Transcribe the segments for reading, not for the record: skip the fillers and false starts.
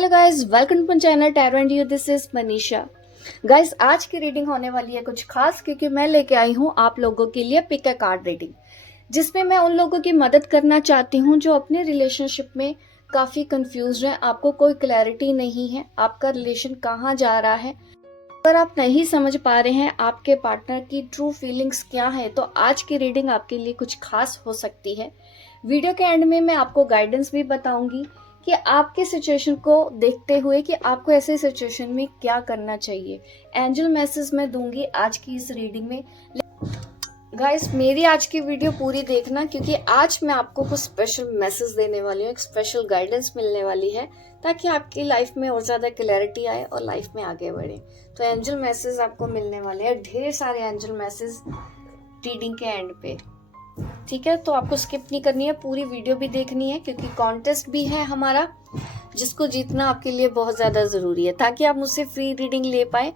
Hello guys, welcome to channel tarot and you. This is Manisha. Guys, आज की reading होने वाली है कुछ खास, क्योंकि मैं लेके आई हूँ आप लोगों के लिए पिक अ कार्ड रीडिंग, जिसमें मैं उन लोगों की मदद करना चाहती हूँ जो अपने रिलेशनशिप में काफी कंफ्यूज हैं। आपको कोई क्लैरिटी नहीं है आपका रिलेशन कहाँ जा रहा है। अगर आप नहीं समझ पा रहे हैं आपके पार्टनर की ट्रू फीलिंग्स क्या है, तो आज की रीडिंग आपके लिए कुछ खास हो सकती है। वीडियो के एंड में मैं आपको गाइडेंस भी बताऊंगी कि आपके सिचुएशन को देखते हुए कि आपको ऐसे सिचुएशन में क्या करना चाहिए। एंजल मैसेज मैं दूंगी आज की इस रीडिंग में। गाइस, मेरी आज की वीडियो पूरी देखना, क्योंकि आज मैं आपको कुछ स्पेशल मैसेज देने वाली हूँ, एक स्पेशल गाइडेंस मिलने वाली है, ताकि आपकी लाइफ में और ज्यादा क्लैरिटी आए और लाइफ में आगे बढ़े। तो एंजल मैसेज आपको मिलने वाले हैं, ढेर सारे एंजल मैसेज रीडिंग के एंड पे। ठीक है, तो आपको स्किप नहीं करनी है, पूरी वीडियो भी देखनी है, क्योंकि कॉन्टेस्ट भी है हमारा, जिसको जीतना आपके लिए बहुत ज्यादा जरूरी है, ताकि आप मुझसे फ्री रीडिंग ले पाए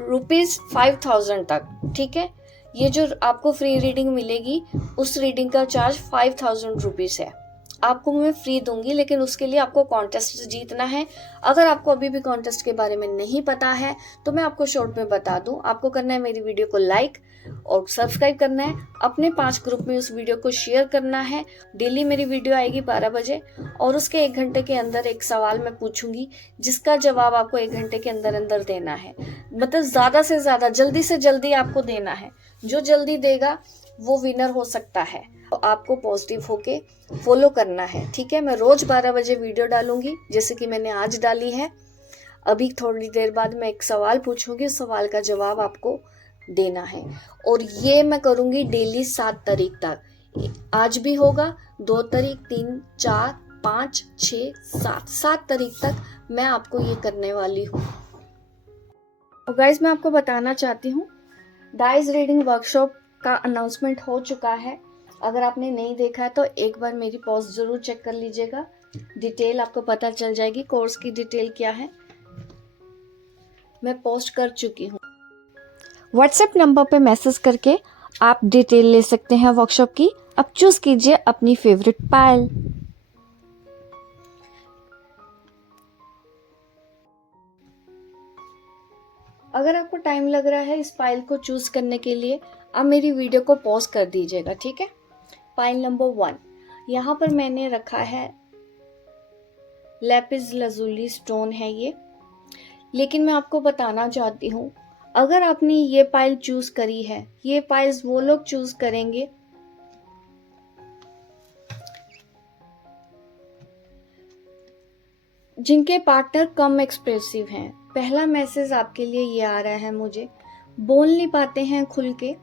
₹5000 तक। ठीक है, ये जो आपको फ्री रीडिंग मिलेगी, उस रीडिंग का चार्ज ₹5000 है। आपको मैं फ्री दूंगी, लेकिन उसके लिए आपको कॉन्टेस्ट जीतना है। अगर आपको अभी भी कॉन्टेस्ट के बारे में नहीं पता है, तो मैं आपको शॉर्ट में बता दूं। आपको करना है मेरी वीडियो को लाइक और सब्सक्राइब करना है, अपने 5 ग्रुप में उस वीडियो को शेयर करना है। डेली मेरी वीडियो आएगी 12 बजे, और उसके 1 घंटे के अंदर एक सवाल मैं पूछूंगी, जिसका जवाब आपको 1 घंटे के अंदर अंदर देना है। मतलब ज्यादा से ज्यादा, जल्दी से जल्दी आपको देना है। जो जल्दी देगा वो विनर हो सकता है। तो आपको पॉजिटिव होके फॉलो करना है। ठीक है, मैं रोज 12 बजे वीडियो डालूंगी, जैसे कि मैंने आज डाली है। अभी थोड़ी देर बाद मैं एक सवाल पूछूंगी, उस सवाल का जवाब आपको देना है, और ये मैं करूंगी डेली 7 तारीख तक। आज भी होगा, 2 तारीख, 3, 4, 5, 6, 7 तारीख तक मैं आपको ये करने वाली हूँ। और गाइज, मैं आपको बताना चाहती हूँ, डाइज रीडिंग वर्कशॉप का अनाउंसमेंट हो चुका है। अगर आपने नहीं देखा है तो एक बार मेरी पोस्ट जरूर चेक कर लीजिएगा, डिटेल आपको पता चल जाएगी। कोर्स की डिटेल क्या है मैं पोस्ट कर चुकी हूँ। व्हाट्सएप नंबर पे मैसेज करके आप डिटेल ले सकते हैं वर्कशॉप की। अब चूज कीजिए अपनी फेवरेट पायल। अगर आपको टाइम लग रहा है इस पायल को चूज करने के लिए, आप मेरी वीडियो को पॉज कर दीजिएगा। ठीक है, पायल नंबर 1 यहाँ पर मैंने रखा है, लैपिस लजुली स्टोन है ये। लेकिन मैं आपको बताना चाहती हूँ, अगर आपने ये पायल चूज करी है, ये पाइल्स वो लोग चूज करेंगे जिनके पार्टनर कम एक्सप्रेसिव हैं। पहला मैसेज आपके लिए ये आ रहा है, मुझे बोल नहीं पाते हैं खुल के,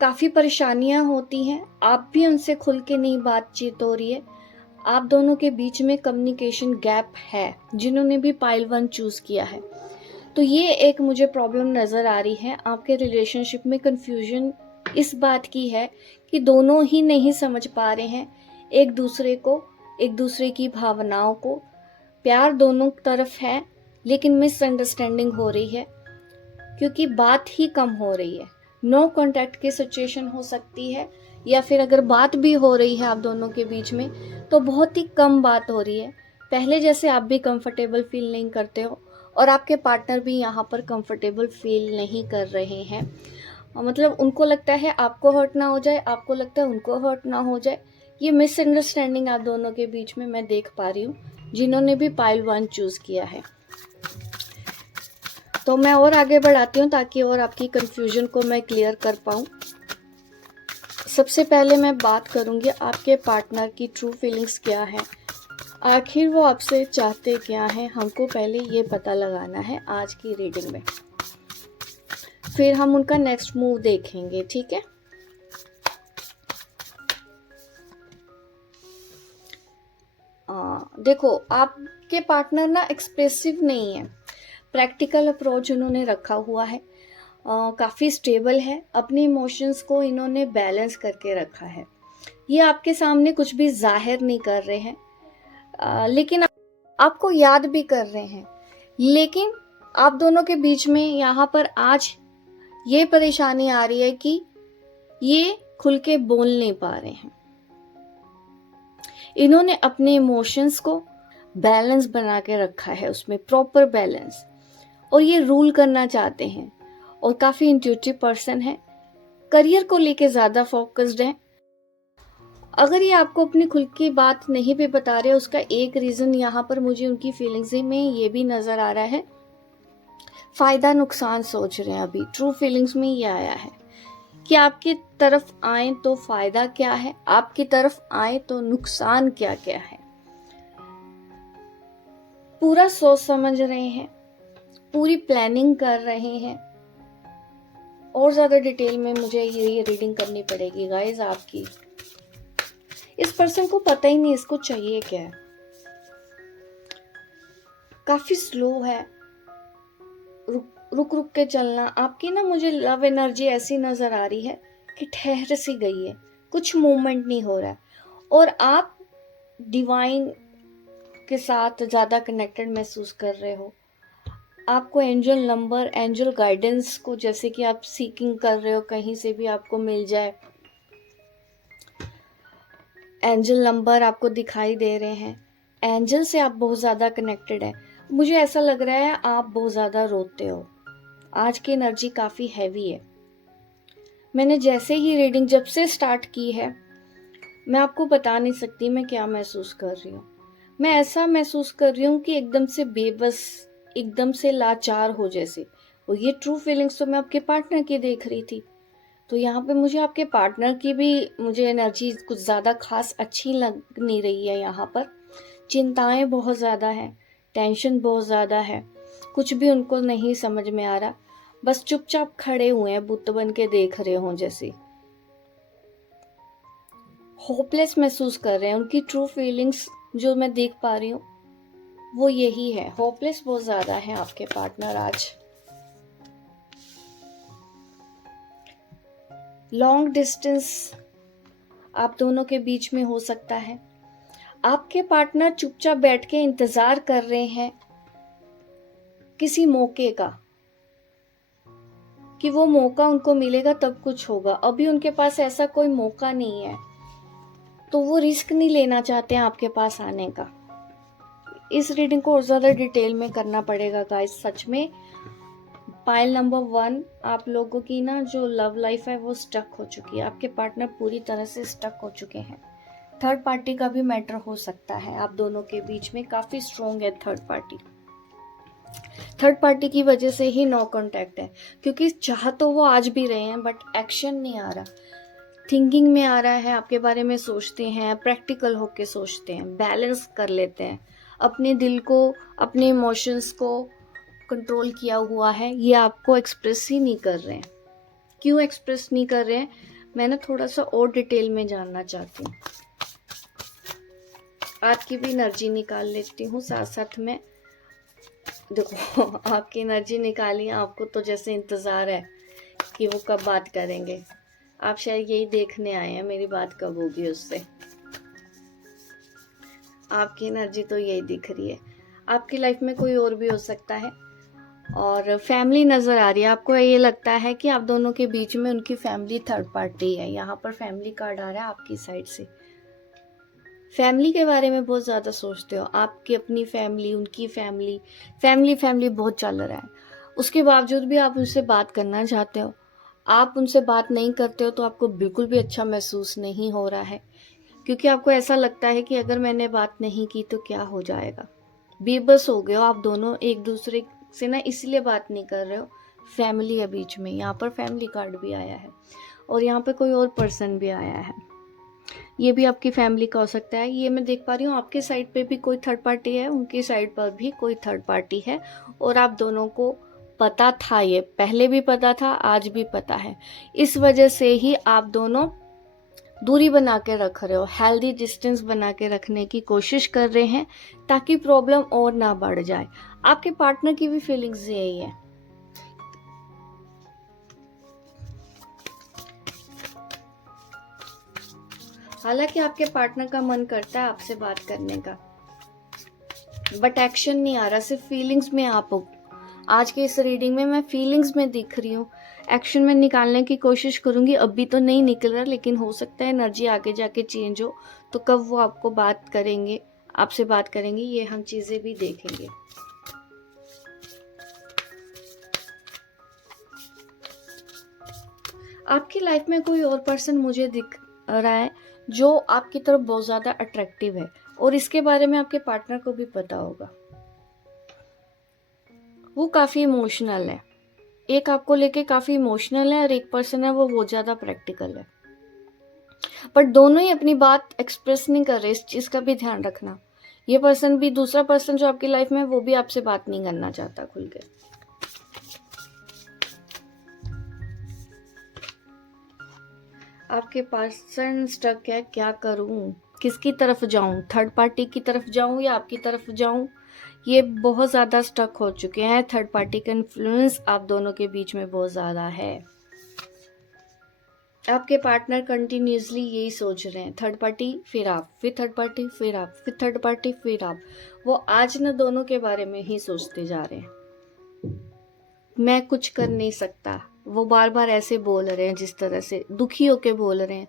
काफी परेशानियां होती हैं, आप भी उनसे खुल के नहीं बातचीत हो रही है, आप दोनों के बीच में कम्युनिकेशन गैप है, जिन्होंने भी पाइल 1 चूज किया है। तो ये एक मुझे प्रॉब्लम नजर आ रही है। आपके रिलेशनशिप में कंफ्यूजन इस बात की है कि दोनों ही नहीं समझ पा रहे हैं एक दूसरे को, एक दूसरे की भावनाओं को। प्यार दोनों तरफ है, लेकिन मिसअंडरस्टैंडिंग हो रही है, क्योंकि बात ही कम हो रही है। नो कांटेक्ट की सिचुएशन हो सकती है, या फिर अगर बात भी हो रही है आप दोनों के बीच में, तो बहुत ही कम बात हो रही है। पहले जैसे आप भी कंफर्टेबल फील नहीं करते हो, और आपके पार्टनर भी यहाँ पर कंफर्टेबल फील नहीं कर रहे हैं। मतलब उनको लगता है आपको हर्ट ना हो जाए, आपको लगता है उनको हर्ट ना हो जाए। ये मिसअंडरस्टैंडिंग आप दोनों के बीच में मैं देख पा रही हूँ, जिन्होंने भी पाइल 1 चूज किया है। तो मैं और आगे बढ़ाती हूँ, ताकि और आपकी कंफ्यूजन को मैं क्लियर कर पाऊँ। सबसे पहले मैं बात करूंगी आपके पार्टनर की ट्रू फीलिंग्स क्या है, आखिर वो आपसे चाहते क्या हैं। हमको पहले ये पता लगाना है आज की रीडिंग में, फिर हम उनका नेक्स्ट मूव देखेंगे। ठीक है, देखो, आपके पार्टनर ना एक्सप्रेसिव नहीं है, प्रैक्टिकल अप्रोच उन्होंने रखा हुआ है, काफ़ी स्टेबल है, अपने इमोशंस को इन्होंने बैलेंस करके रखा है। ये आपके सामने कुछ भी जाहिर नहीं कर रहे हैं, लेकिन आपको याद भी कर रहे हैं। लेकिन आप दोनों के बीच में यहाँ पर आज ये परेशानी आ रही है कि ये खुल के बोल नहीं पा रहे हैं। इन्होंने अपने इमोशंस को बैलेंस बना के रखा है उसमें, प्रॉपर बैलेंस, और ये रूल करना चाहते हैं और काफ़ी इंट्यूटिव पर्सन है, करियर को लेके ज़्यादा फोकस्ड है। अगर ये आपको अपनी खुल की बात नहीं भी बता रहे, उसका एक रीज़न यहाँ पर मुझे उनकी फीलिंग्स में ये भी नज़र आ रहा है, फ़ायदा नुकसान सोच रहे हैं। अभी ट्रू फीलिंग्स में ये आया है कि आपकी तरफ आए तो फ़ायदा क्या है, आपकी तरफ आए तो नुकसान क्या क्या है। पूरा सोच समझ रहे हैं, पूरी प्लानिंग कर रहे हैं। और ज़्यादा डिटेल में मुझे ये रीडिंग करनी पड़ेगी गाइस आपकी। इस पर्सन को पता ही नहीं इसको चाहिए क्या है, काफ़ी स्लो है, रुक रुक के चलना। आपकी ना मुझे लव एनर्जी ऐसी नज़र आ रही है कि ठहर सी गई है, कुछ मूवमेंट नहीं हो रहा है, और आप डिवाइन के साथ ज़्यादा कनेक्टेड महसूस कर रहे हो। आपको एंजल नंबर, एंजल गाइडेंस को जैसे कि आप सीकिंग कर रहे हो, कहीं से भी आपको मिल जाए, एंजल नंबर आपको दिखाई दे रहे हैं। एंजल से आप बहुत ज़्यादा कनेक्टेड है। मुझे ऐसा लग रहा है आप बहुत ज़्यादा रोते हो। आज की एनर्जी काफ़ी हैवी है। मैंने जैसे ही रीडिंग जब से स्टार्ट की है, मैं आपको बता नहीं सकती मैं क्या महसूस कर रही हूँ। मैं ऐसा महसूस कर रही हूँ कि एकदम से बेबस, एकदम से लाचार हो जैसे। और ये ट्रू फीलिंग्स तो मैं आपके पार्टनर की देख रही थी, तो यहाँ पे मुझे आपके पार्टनर की भी मुझे एनर्जी कुछ ज़्यादा खास अच्छी लग नहीं रही है। यहाँ पर चिंताएं बहुत ज़्यादा हैं, टेंशन बहुत ज़्यादा है, कुछ भी उनको नहीं समझ में आ रहा, बस चुपचाप खड़े हुए हैं, बुत बन के देख रहे हों जैसे। होपलेस महसूस कर रहे हैं। उनकी ट्रू फीलिंग्स जो मैं देख पा रही हूँ वो यही है, होपलेस बहुत ज़्यादा है आपके पार्टनर आज। लॉन्ग डिस्टेंस आप दोनों के बीच में हो सकता है। आपके पार्टनर चुपचाप बैठ के इंतजार कर रहे हैं किसी मौके का, कि वो मौका उनको मिलेगा तब कुछ होगा। अभी उनके पास ऐसा कोई मौका नहीं है, तो वो रिस्क नहीं लेना चाहते हैं आपके पास आने का। इस रीडिंग को और ज़्यादा डिटेल में करना पड़ेगा गाइस, सच में। पाइल नंबर 1, आप लोगों की ना जो लव लाइफ है वो स्टक हो चुकी है। आपके पार्टनर पूरी तरह से स्टक हो चुके हैं। थर्ड पार्टी का भी मैटर हो सकता है आप दोनों के बीच में, काफ़ी स्ट्रोंग है थर्ड पार्टी। थर्ड पार्टी की वजह से ही नो कांटेक्ट है, क्योंकि चाह तो वो आज भी रहे हैं बट एक्शन नहीं आ रहा। थिंकिंग में आ रहा है, आपके बारे में सोचते हैं, प्रैक्टिकल होके सोचते हैं, बैलेंस कर लेते हैं अपने दिल को, अपने इमोशंस को कंट्रोल किया हुआ है। ये आपको एक्सप्रेस ही नहीं कर रहे हैं। क्यों एक्सप्रेस नहीं कर रहे हैं, मैं ना थोड़ा सा और डिटेल में जानना चाहती हूँ। आपकी भी एनर्जी निकाल लेती हूँ साथ साथ में। देखो आपकी एनर्जी निकाली, आपको तो जैसे इंतज़ार है कि वो कब बात करेंगे। आप शायद यही देखने आए हैं मेरी बात कब होगी उससे। आपकी एनर्जी तो यही दिख रही है। आपकी लाइफ में कोई और भी हो सकता है, और फैमिली नज़र आ रही है। आपको ये लगता है कि आप दोनों के बीच में उनकी फैमिली थर्ड पार्टी है। यहाँ पर फैमिली कार्ड आ रहा है आपकी साइड से। फैमिली के बारे में बहुत ज़्यादा सोचते हो, आपकी अपनी फैमिली, उनकी फैमिली, फैमिली बहुत चल रहा है। उसके बावजूद भी आप उनसे बात करना चाहते हो। आप उनसे बात नहीं करते हो तो आपको बिल्कुल भी अच्छा महसूस नहीं हो रहा है, क्योंकि आपको ऐसा लगता है कि अगर मैंने बात नहीं की तो क्या हो जाएगा। बेबस हो गए हो आप दोनों एक दूसरे से ना, इसलिए बात नहीं कर रहे हो। फैमिली है बीच में, यहाँ पर फैमिली कार्ड भी आया है, और यहाँ पे कोई और पर्सन भी आया है। ये भी आपकी फैमिली का हो सकता है। ये मैं देख पा रही हूँ आपके साइड पे भी कोई थर्ड पार्टी है, उनकी साइड पर भी कोई थर्ड पार्टी है, और आप दोनों को पता था, ये पहले भी पता था, आज भी पता है। इस वजह से ही आप दोनों दूरी बना के रख रहे हो, हेल्दी डिस्टेंस बना के रखने की कोशिश कर रहे हैं ताकि प्रॉब्लम और ना बढ़ जाए। आपके पार्टनर की भी फीलिंग्स यही है। हालांकि आपके पार्टनर का मन करता है आपसे बात करने का, बट एक्शन नहीं आ रहा, सिर्फ फीलिंग्स में आप हो। आज के इस रीडिंग में मैं फीलिंग्स में दिख रही हूँ, एक्शन में निकालने की कोशिश करूंगी। अभी तो नहीं निकल रहा, लेकिन हो सकता है एनर्जी आगे जाके चेंज हो, तो कब वो आपको बात करेंगे आपसे बात करेंगे, ये हम चीज़ें भी देखेंगे। आपकी लाइफ में कोई और पर्सन मुझे दिख रहा है जो आपकी तरफ बहुत ज़्यादा अट्रैक्टिव है, और इसके बारे में आपके पार्टनर को भी पता होगा। वो काफ़ी इमोशनल है, एक आपको लेके काफ़ी इमोशनल है, और एक पर्सन है वो बहुत ज़्यादा प्रैक्टिकल है। पर दोनों ही अपनी बात एक्सप्रेस नहीं कर रहे, इस चीज़ का भी ध्यान रखना। ये पर्सन भी, दूसरा पर्सन जो आपकी लाइफ में है, वो भी आपसे बात नहीं करना चाहता खुल के। आपके पर्सन स्टक है, क्या करूं, किसकी तरफ जाऊं, थर्ड पार्टी की तरफ जाऊं या आपकी तरफ जाऊं। ये बहुत ज़्यादा स्टक हो चुके हैं, थर्ड पार्टी का इन्फ्लुएंस आप दोनों के बीच में बहुत ज़्यादा है। आपके पार्टनर कंटिन्यूसली यही सोच रहे हैं, थर्ड पार्टी फिर आप, फिर थर्ड पार्टी फिर आप, फिर थर्ड पार्टी फिर आप। वो आज न दोनों के बारे में ही सोचते जा रहे हैं। मैं कुछ कर नहीं सकता, वो बार बार ऐसे बोल रहे हैं, जिस तरह से दुखी होके बोल रहे हैं,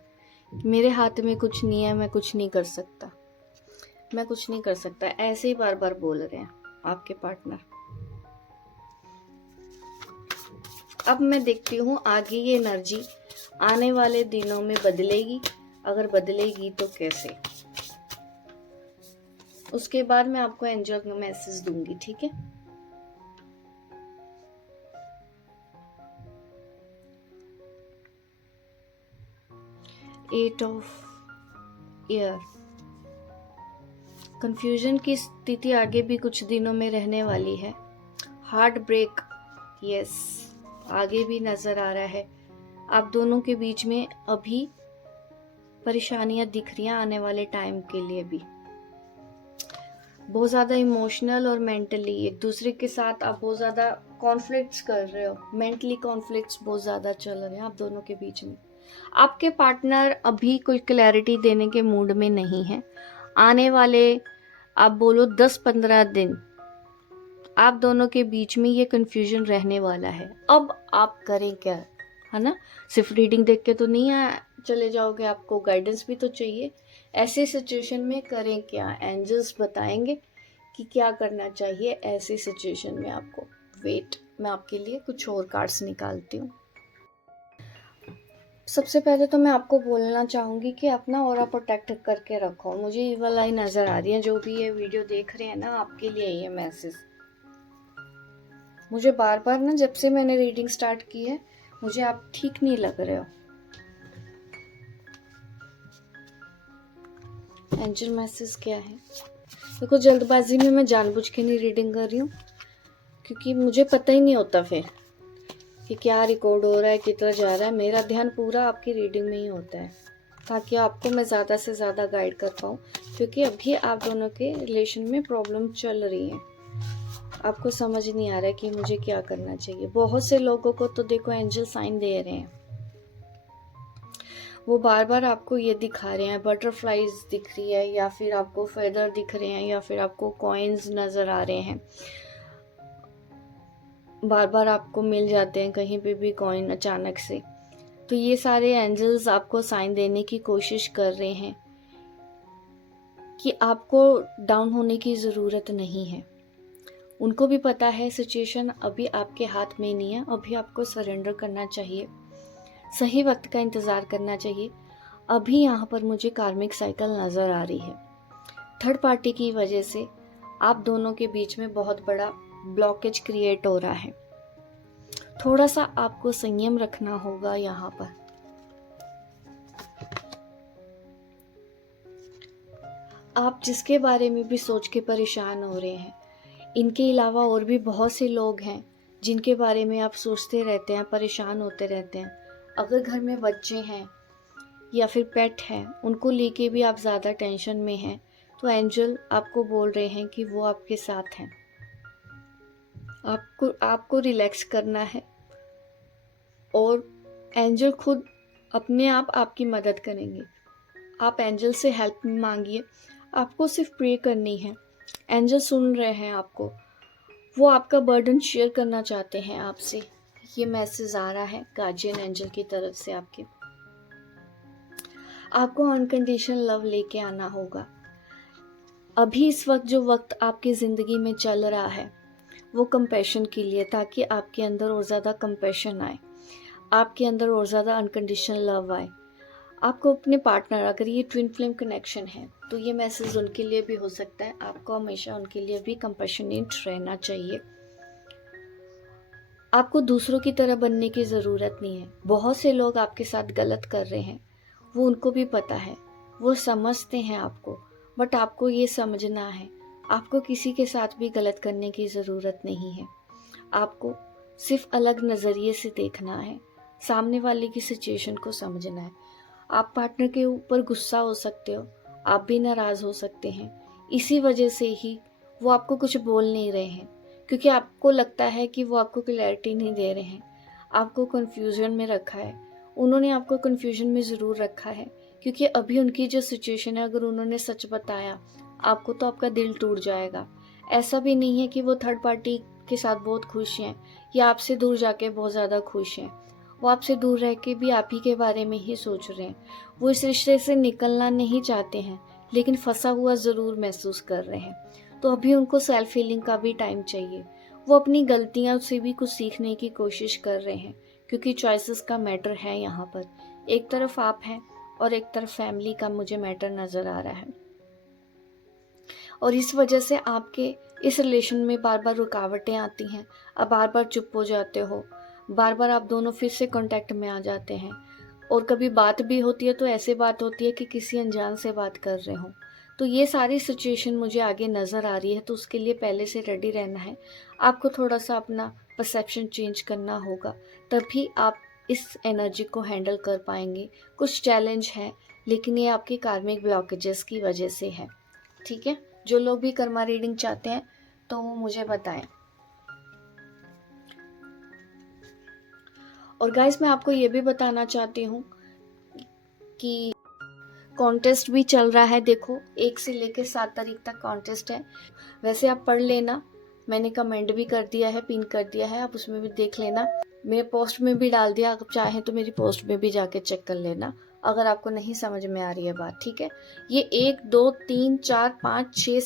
मेरे हाथ में कुछ नहीं है, मैं कुछ नहीं कर सकता, मैं कुछ नहीं कर सकता, ऐसे ही बार बार बोल रहे हैं आपके पार्टनर। अब मैं देखती हूँ आगे ये एनर्जी आने वाले दिनों में बदलेगी, अगर बदलेगी तो कैसे, उसके बाद मैं आपको एंजल का मैसेज दूंगी, ठीक है। एट ऑफ ईयर, कंफ्यूजन की स्थिति आगे भी कुछ दिनों में रहने वाली है। हार्ट ब्रेक, यस, आगे भी नजर आ रहा है। आप दोनों के बीच में अभी परेशानियां दिख रही हैं, आने वाले टाइम के लिए भी। बहुत ज़्यादा इमोशनल और मेंटली एक दूसरे के साथ आप बहुत ज़्यादा कॉन्फ्लिक्ट्स कर रहे हो, मेंटली कॉन्फ्लिक्ट्स बहुत ज़्यादा चल रहे हैं आप दोनों के बीच में। आपके पार्टनर अभी कोई क्लैरिटी देने के मूड में नहीं है। आने वाले आप बोलो 10-15 दिन आप दोनों के बीच में ये कंफ्यूजन रहने वाला है। अब आप करें क्या, है ना। सिर्फ रीडिंग देख के तो नहीं चले जाओगे, आपको गाइडेंस भी तो चाहिए। ऐसे सिचुएशन में करें क्या, एंजल्स बताएंगे कि क्या करना चाहिए ऐसी सिचुएशन में आपको। वेट, मैं आपके लिए कुछ और कार्ड्स निकालती हूँ। सबसे पहले तो मैं आपको बोलना चाहूँगी कि अपना ऑरा प्रोटेक्ट करके रखो। मुझे ये वाला ही नज़र आ रही है, जो भी ये वीडियो देख रहे हैं ना, आपके लिए ये मैसेज। मुझे बार बार ना, जब से मैंने रीडिंग स्टार्ट की है, मुझे आप ठीक नहीं लग रहे हो। एंजल मैसेज क्या है देखो। जल्दबाजी में मैं जानबूझ के नहीं रीडिंग कर रही हूँ, क्योंकि मुझे पता ही नहीं होता फिर कि क्या रिकॉर्ड हो रहा है, कितना जा रहा है। मेरा ध्यान पूरा आपकी रीडिंग में ही होता है, ताकि आपको मैं ज़्यादा से ज़्यादा गाइड कर पाऊँ। क्योंकि अभी आप दोनों के रिलेशन में प्रॉब्लम चल रही है, आपको समझ नहीं आ रहा है कि मुझे क्या करना चाहिए। बहुत से लोगों को तो देखो एंजल साइन दे रहे हैं, वो बार बार आपको ये दिखा रहे हैं, बटरफ्लाईज दिख रही है, या फिर आपको फेदर दिख रहे हैं, या फिर आपको कॉइन्स नज़र आ रहे हैं। बार बार आपको मिल जाते हैं कहीं पे भी कॉइन अचानक से। तो ये सारे एंजल्स आपको साइन देने की कोशिश कर रहे हैं कि आपको डाउन होने की ज़रूरत नहीं है। उनको भी पता है सिचुएशन अभी आपके हाथ में नहीं है, अभी आपको सरेंडर करना चाहिए, सही वक्त का इंतज़ार करना चाहिए। अभी यहाँ पर मुझे कार्मिक साइकिल नज़र आ रही है। थर्ड पार्टी की वजह से आप दोनों के बीच में बहुत बड़ा ब्लॉकेज क्रिएट हो रहा है। थोड़ा सा आपको संयम रखना होगा यहाँ पर। आप जिसके बारे में भी सोच के परेशान हो रहे हैं, इनके अलावा और भी बहुत से लोग हैं जिनके बारे में आप सोचते रहते हैं, परेशान होते रहते हैं। अगर घर में बच्चे हैं या फिर पेट हैं, उनको लेके भी आप ज़्यादा टेंशन में हैं, तो एंजल आपको बोल रहे हैं कि वो आपके साथ हैं। आपको रिलैक्स करना है, और एंजल खुद अपने आप आपकी मदद करेंगे। आप एंजल से हेल्प मांगिए, आपको सिर्फ प्रे करनी है। एंजल सुन रहे हैं आपको, वो आपका बर्डन शेयर करना चाहते हैं आपसे। ये मैसेज आ रहा है गार्जियन एंजल की तरफ से आपके। आपको अनकंडीशनल लव लेके आना होगा। अभी इस वक्त जो वक्त आपकी ज़िंदगी में चल रहा है वो कंपैशन के लिए, ताकि आपके अंदर और ज़्यादा कंपैशन आए, आपके अंदर और ज़्यादा अनकंडीशनल लव आए। आपको अपने पार्टनर, अगर ये ट्विन फ्लेम कनेक्शन है तो ये मैसेज उनके लिए भी हो सकता है। आपको हमेशा उनके लिए भी कंपैशनेट रहना चाहिए। आपको दूसरों की तरह बनने की ज़रूरत नहीं है। बहुत से लोग आपके साथ गलत कर रहे हैं, वो उनको भी पता है, वो समझते हैं आपको, बट आपको ये समझना है आपको किसी के साथ भी गलत करने की ज़रूरत नहीं है। आपको सिर्फ अलग नज़रिए से देखना है, सामने वाले की सिचुएशन को समझना है। आप पार्टनर के ऊपर गुस्सा हो सकते हो, आप भी नाराज़ हो सकते हैं। इसी वजह से ही वो आपको कुछ बोल नहीं रहे हैं, क्योंकि आपको लगता है कि वो आपको क्लैरिटी नहीं दे रहे हैं, आपको कन्फ्यूजन में रखा है। उन्होंने आपको कन्फ्यूजन में ज़रूर रखा है, क्योंकि अभी उनकी जो सिचुएशन है, अगर उन्होंने सच बताया आपको तो आपका दिल टूट जाएगा। ऐसा भी नहीं है कि वो थर्ड पार्टी के साथ बहुत खुश हैं या आपसे दूर जाके बहुत ज़्यादा खुश हैं। वो आपसे दूर रह के भी आप ही के बारे में ही सोच रहे हैं। वो इस रिश्ते से निकलना नहीं चाहते हैं, लेकिन फंसा हुआ ज़रूर महसूस कर रहे हैं। तो अभी उनको सेल्फ हीलिंग का भी टाइम चाहिए। वो अपनी गलतियों से भी कुछ सीखने की कोशिश कर रहे हैं, क्योंकि चॉइसेस का मैटर है यहाँ पर। एक तरफ आप हैं और एक तरफ फैमिली का मुझे मैटर नज़र आ रहा है, और इस वजह से आपके इस रिलेशन में बार बार रुकावटें आती हैं। अब बार बार चुप हो जाते हो, बार बार आप दोनों फिर से कांटेक्ट में आ जाते हैं, और कभी बात भी होती है तो ऐसे बात होती है कि किसी अनजान से बात कर रहे हो। तो ये सारी सिचुएशन मुझे आगे नज़र आ रही है, तो उसके लिए पहले से रेडी रहना है। आपको थोड़ा सा अपना परसेप्शन चेंज करना होगा, तभी आप इस एनर्जी को हैंडल कर पाएंगे। कुछ चैलेंज है, लेकिन ये आपके कार्मिक ब्लॉकेजेस की वजह से है। ठीक है, जो लोग भी कर्मा रीडिंग चाहते हैं तो वो मुझे बताएं। और गाइस, मैं आपको ये भी बताना चाहती हूँ कि कॉन्टेस्ट भी चल रहा है। देखो, 1 से लेकर 7 तारीख तक कॉन्टेस्ट है। वैसे आप पढ़ लेना, मैंने कमेंट भी कर दिया है, पिन कर दिया है, आप उसमें भी देख लेना। मेरे पोस्ट में भी डाल दिया, आप चाहें तो मेरी पोस्ट में भी जाके चेक कर लेना अगर आपको नहीं समझ में आ रही है बात। ठीक है, ये 1 2 3 4 5 6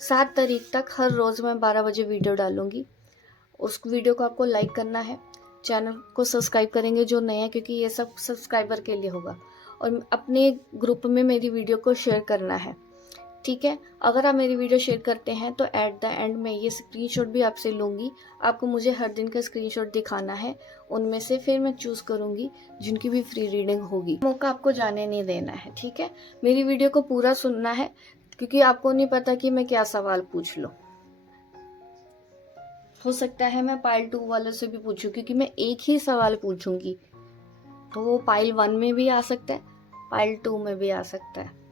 7 तारीख तक हर रोज़ मैं 12 बजे वीडियो डालूंगी। उस वीडियो को आपको लाइक करना है, चैनल को सब्सक्राइब करेंगे जो नए हैं, क्योंकि ये सब सब्सक्राइबर के लिए होगा, और अपने ग्रुप में मेरी वीडियो को शेयर करना है। ठीक है, अगर आप मेरी वीडियो शेयर करते हैं तो एट द एंड में ये स्क्रीनशॉट भी आपसे लूँगी। आपको मुझे हर दिन का स्क्रीनशॉट दिखाना है, उनमें से फिर मैं चूज़ करूँगी जिनकी भी फ्री रीडिंग होगी। मौका आपको जाने नहीं देना है। ठीक है, मेरी वीडियो को पूरा सुनना है, क्योंकि आपको नहीं पता कि मैं क्या सवाल पूछ लूँ। हो सकता है मैं पाइल 2 वालों से भी पूछूं, क्योंकि मैं एक ही सवाल पूछूंगी, तो वो पाइल 1 में भी आ सकता है, पाइल 2 में भी आ सकता है,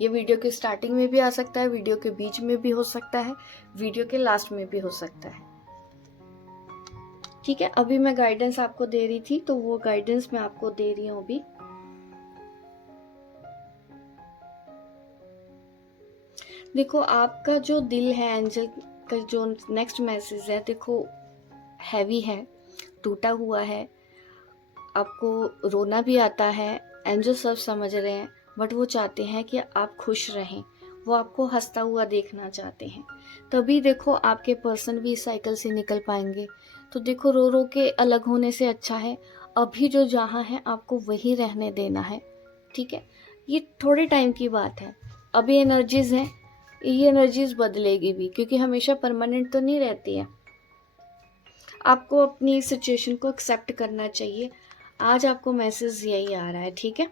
ये वीडियो के स्टार्टिंग में भी आ सकता है, वीडियो के बीच में भी हो सकता है, वीडियो के लास्ट में भी हो सकता है। ठीक है, अभी मैं गाइडेंस आपको दे रही थी, तो वो गाइडेंस मैं आपको दे रही हूँ अभी। देखो, आपका जो दिल है, एंजल का जो नेक्स्ट मैसेज है, देखो हैवी है, टूटा हुआ है, आपको रोना भी आता है। एंजल सब समझ रहे हैं, बट वो चाहते हैं कि आप खुश रहें, वो आपको हंसता हुआ देखना चाहते हैं। तभी देखो आपके पर्सन भी इस साइकिल से निकल पाएंगे। तो देखो, रो रो के अलग होने से अच्छा है अभी जो जहाँ है आपको वही रहने देना है। ठीक है, ये थोड़े टाइम की बात है, अभी एनर्जीज हैं, ये एनर्जीज बदलेगी भी, क्योंकि हमेशा परमानेंट तो नहीं रहती है। आपको अपनी सिचुएशन को एक्सेप्ट करना चाहिए। आज आपको मैसेज यही आ रहा है। ठीक है,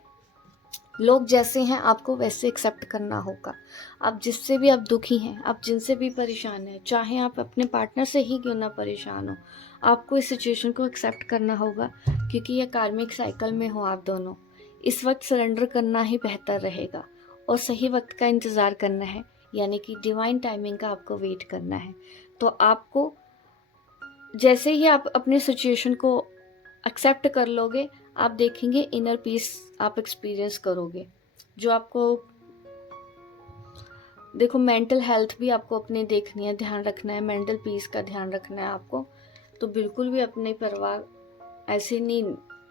लोग जैसे हैं आपको वैसे एक्सेप्ट करना होगा। आप जिससे भी आप दुखी हैं, आप जिनसे भी परेशान हैं, चाहे आप अपने पार्टनर से ही क्यों ना परेशान हो, आपको इस सिचुएशन को एक्सेप्ट करना होगा, क्योंकि ये कार्मिक साइकिल में हो आप दोनों। इस वक्त सरेंडर करना ही बेहतर रहेगा, और सही वक्त का इंतज़ार करना है, यानी कि डिवाइन टाइमिंग का आपको वेट करना है। तो आपको जैसे ही आप अपने सिचुएशन को एक्सेप्ट कर लोगे, आप देखेंगे इनर पीस आप एक्सपीरियंस करोगे, जो आपको देखो, मेंटल हेल्थ भी आपको अपनी देखनी है, ध्यान रखना है, मेंटल पीस का ध्यान रखना है आपको। तो बिल्कुल भी अपनी परवाह ऐसे नहीं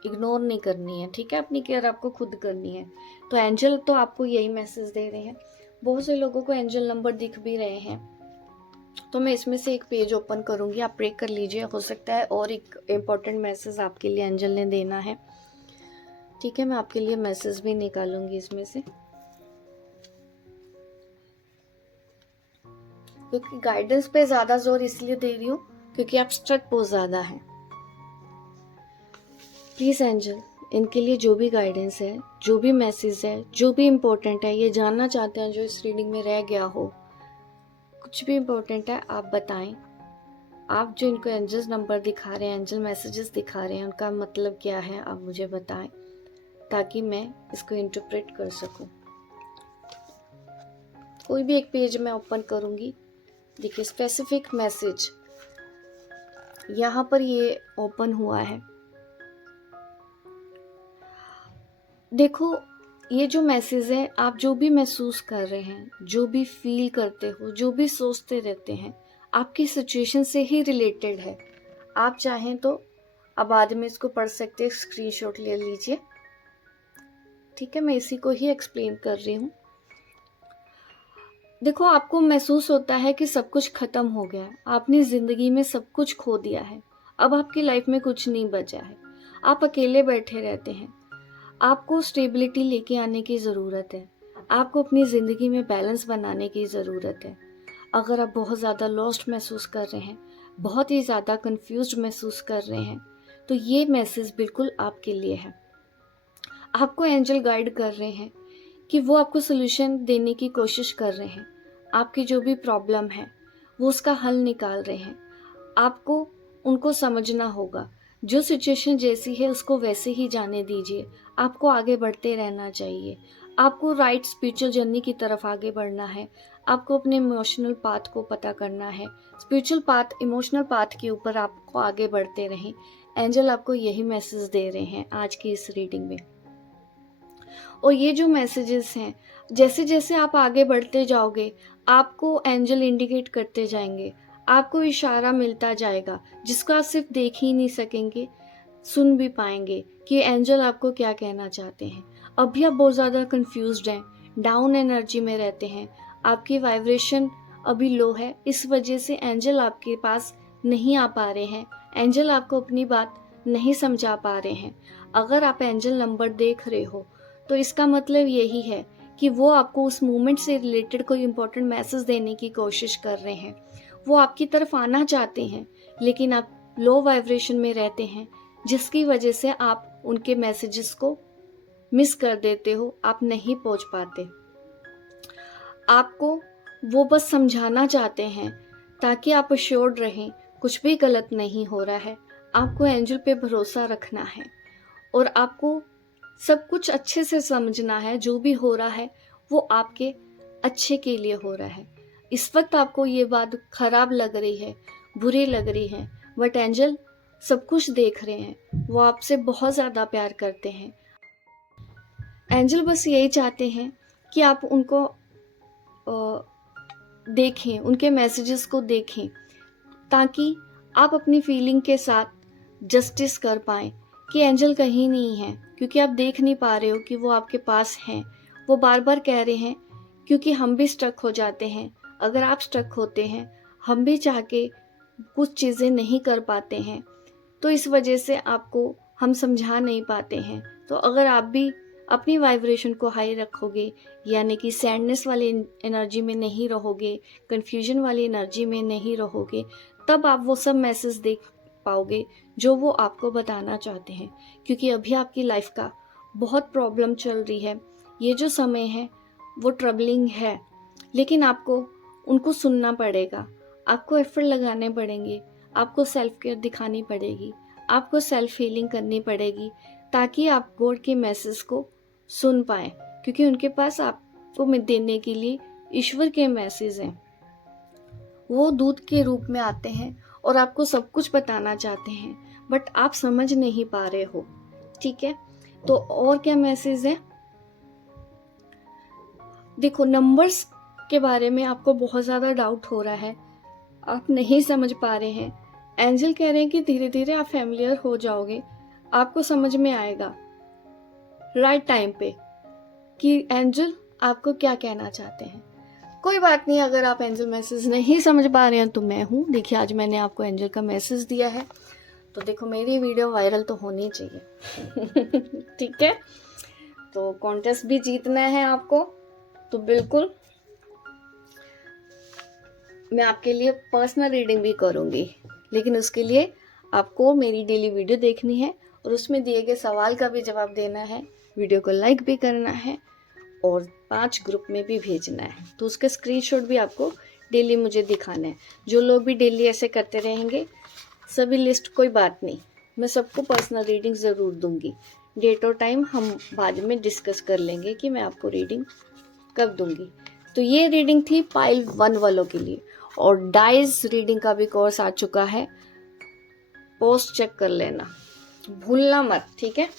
इग्नोर नहीं करनी है, ठीक है। अपनी केयर आपको खुद करनी है। तो एंजल तो आपको यही मैसेज दे रहे हैं। बहुत से लोगों को एंजल नंबर दिख भी रहे हैं, तो मैं इसमें से एक पेज ओपन करूंगी, आप प्रे कर लीजिए। हो सकता है और एक इम्पोर्टेंट मैसेज आपके लिए एंजल ने देना है, ठीक है। मैं आपके लिए मैसेज भी निकालूंगी इसमें से, क्योंकि गाइडेंस पे ज्यादा जोर इसलिए दे रही हूँ क्योंकि आप स्ट्रक बहुत ज्यादा हैं। प्लीज एंजल, इनके लिए जो भी गाइडेंस है, जो भी मैसेज है, जो भी इम्पोर्टेंट है, ये जानना चाहते हैं जो इस रीडिंग में रह गया हो, कुछ भी इम्पोर्टेंट है आप बताएं। आप जो इनको एंजल्स नंबर दिखा रहे हैं, एंजल मैसेजेस दिखा रहे हैं, उनका मतलब क्या है आप मुझे बताएं, ताकि मैं इसको इंटरप्रेट कर सकूं। कोई भी एक पेज मैं ओपन करूंगी। देखिए स्पेसिफिक मैसेज यहाँ पर ये ओपन हुआ है। देखो ये जो मैसेज है, आप जो भी महसूस कर रहे हैं, जो भी फील करते हो, जो भी सोचते रहते हैं, आपकी सिचुएशन से ही रिलेटेड है। आप चाहें तो अब बाद में इसको पढ़ सकते हैं, स्क्रीनशॉट ले लीजिए, ठीक है। मैं इसी को ही एक्सप्लेन कर रही हूँ। देखो आपको महसूस होता है कि सब कुछ खत्म हो गया है, आपने जिंदगी में सब कुछ खो दिया है, अब आपकी लाइफ में कुछ नहीं बचा है, आप अकेले बैठे रहते हैं। आपको स्टेबिलिटी लेके आने की ज़रूरत है, आपको अपनी ज़िंदगी में बैलेंस बनाने की ज़रूरत है। अगर आप बहुत ज़्यादा लॉस्ट महसूस कर रहे हैं, बहुत ही ज़्यादा कंफ्यूज्ड महसूस कर रहे हैं, तो ये मैसेज बिल्कुल आपके लिए है। आपको एंजल गाइड कर रहे हैं कि वो आपको सोल्यूशन देने की कोशिश कर रहे हैं। आपकी जो भी प्रॉब्लम है वो उसका हल निकाल रहे हैं। आपको उनको समझना होगा। जो सिचुएशन जैसी है उसको वैसे ही जाने दीजिए। आपको आगे बढ़ते रहना चाहिए। आपको राइट स्पिरिचुअल जर्नी की तरफ आगे बढ़ना है। आपको अपने इमोशनल पाथ को पता करना है। स्पिरिचुअल पाथ, इमोशनल पाथ के ऊपर आपको आगे बढ़ते रहें। एंजल आपको यही मैसेज दे रहे हैं आज की इस रीडिंग में। और ये जो मैसेजेस हैं, जैसे जैसे आप आगे बढ़ते जाओगे, आपको एंजल इंडिकेट करते जाएंगे, आपको इशारा मिलता जाएगा, जिसको आप सिर्फ देख ही नहीं सकेंगे, सुन भी पाएंगे कि एंजल आपको क्या कहना चाहते हैं। अभी आप बहुत ज़्यादा कंफ्यूज्ड हैं, डाउन एनर्जी में रहते हैं, आपकी वाइब्रेशन अभी लो है, इस वजह से एंजल आपके पास नहीं आ पा रहे हैं, एंजल आपको अपनी बात नहीं समझा पा रहे हैं। अगर आप एंजल नंबर देख रहे हो तो इसका मतलब यही है कि वो आपको उस मोमेंट से रिलेटेड कोई इंपॉर्टेंट मैसेज देने की कोशिश कर रहे हैं। वो आपकी तरफ आना चाहते हैं, लेकिन आप लो वाइब्रेशन में रहते हैं, जिसकी वजह से आप उनके मैसेजेस को मिस कर देते हो, आप नहीं पहुंच पाते। आपको वो बस समझाना चाहते हैं ताकि आप अश्योर्ड रहें कुछ भी गलत नहीं हो रहा है। आपको एंजल पे भरोसा रखना है और आपको सब कुछ अच्छे से समझना है। जो भी हो रहा है वो आपके अच्छे के लिए हो रहा है। इस वक्त आपको ये बात खराब लग रही है, बुरी लग रही है, बट एंजल सब कुछ देख रहे हैं। वो आपसे बहुत ज़्यादा प्यार करते हैं। एंजल बस यही चाहते हैं कि आप उनको देखें, उनके मैसेजेस को देखें, ताकि आप अपनी फीलिंग के साथ जस्टिस कर पाएं कि एंजल कहीं नहीं है, क्योंकि आप देख नहीं पा रहे हो कि वो आपके पास हैं। वो बार बार कह रहे हैं क्योंकि हम भी स्ट्रक हो जाते हैं। अगर आप स्ट्रक होते हैं, हम भी चाह के कुछ चीज़ें नहीं कर पाते हैं, तो इस वजह से आपको हम समझा नहीं पाते हैं। तो अगर आप भी अपनी वाइब्रेशन को हाई रखोगे, यानी कि सैडनेस वाली एनर्जी में नहीं रहोगे, कन्फ्यूजन वाली एनर्जी में नहीं रहोगे, तब आप वो सब मैसेज देख पाओगे जो वो आपको बताना चाहते हैं। क्योंकि अभी आपकी लाइफ का बहुत प्रॉब्लम चल रही है। ये जो समय है वो ट्रबलिंग है, लेकिन आपको उनको सुनना पड़ेगा, आपको एफर्ट लगाने पड़ेंगे, आपको सेल्फ केयर दिखानी पड़ेगी, आपको सेल्फ हीलिंग करनी पड़ेगी, ताकि आप गॉड के मैसेज को सुन पाएं। क्योंकि उनके पास आपको देने के लिए ईश्वर के मैसेज हैं। वो दूत के रूप में आते हैं और आपको सब कुछ बताना चाहते हैं, बट आप समझ नहीं पा रहे हो, ठीक है। तो और क्या मैसेज है? देखो, नंबर्स के बारे में आपको बहुत ज़्यादा डाउट हो रहा है, आप नहीं समझ पा रहे हैं। एंजल कह रहे हैं कि धीरे धीरे आप फैमिलियर हो जाओगे, आपको समझ में आएगा राइट टाइम पे कि एंजल आपको क्या कहना चाहते हैं। कोई बात नहीं, अगर आप एंजल मैसेज नहीं समझ पा रहे हैं तो मैं हूँ। देखिए आज मैंने आपको एंजल का मैसेज दिया है, तो देखो मेरी वीडियो वायरल तो होनी चाहिए। ठीक है, तो कॉन्टेस्ट भी जीतना है आपको, तो बिल्कुल मैं आपके लिए पर्सनल रीडिंग भी करूँगी, लेकिन उसके लिए आपको मेरी डेली वीडियो देखनी है और उसमें दिए गए सवाल का भी जवाब देना है, वीडियो को लाइक भी करना है और 5 ग्रुप में भी भेजना है। तो उसका स्क्रीनशॉट भी आपको डेली मुझे दिखाना है। जो लोग भी डेली ऐसे करते रहेंगे, सभी लिस्ट, कोई बात नहीं, मैं सबको पर्सनल रीडिंग ज़रूर दूंगी। डेट और टाइम हम बाद में डिस्कस कर लेंगे कि मैं आपको रीडिंग कब दूंगी। तो ये रीडिंग थी पाइल 1 वालों के लिए, और डाइज रीडिंग का भी कोर्स आ चुका है, पोस्ट चेक कर लेना, भूलना मत, ठीक है।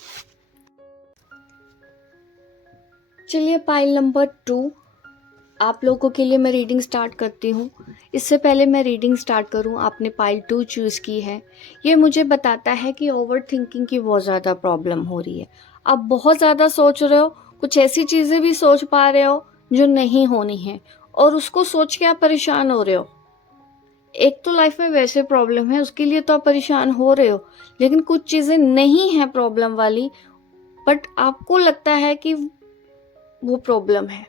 चलिए पाइल नंबर 2 आप लोगों के लिए मैं रीडिंग स्टार्ट करती हूँ। इससे पहले मैं रीडिंग स्टार्ट करूँ, आपने पाइल 2 चूज़ की है। ये मुझे बताता है कि ओवर थिंकिंग की बहुत ज़्यादा प्रॉब्लम हो रही है। आप बहुत ज़्यादा सोच रहे हो, कुछ ऐसी चीज़ें भी सोच पा रहे हो जो नहीं होनी है, और उसको सोच के आप परेशान हो रहे हो। एक तो लाइफ में वैसे प्रॉब्लम है, उसके लिए तो आप परेशान हो रहे हो, लेकिन कुछ चीज़ें नहीं है प्रॉब्लम वाली, बट आपको लगता है कि वो प्रॉब्लम है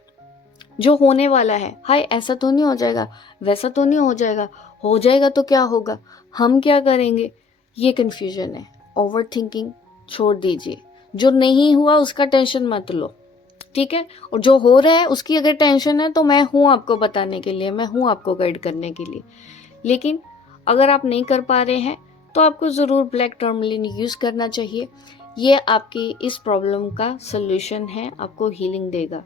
जो होने वाला है। हाय ऐसा तो नहीं हो जाएगा, वैसा तो नहीं हो जाएगा, हो जाएगा तो क्या होगा, हम क्या करेंगे, ये कन्फ्यूजन है। ओवर थिंकिंग छोड़ दीजिए, जो नहीं हुआ उसका टेंशन मत लो, ठीक है। और जो हो रहा है उसकी अगर टेंशन है तो मैं हूँ आपको बताने के लिए, मैं हूँ आपको गाइड करने के लिए। लेकिन अगर आप नहीं कर पा रहे हैं तो आपको ज़रूर ब्लैक टर्मलिन यूज़ करना चाहिए। ये आपकी इस प्रॉब्लम का सल्यूशन है, आपको हीलिंग देगा।